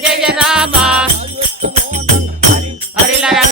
yeah, yeah.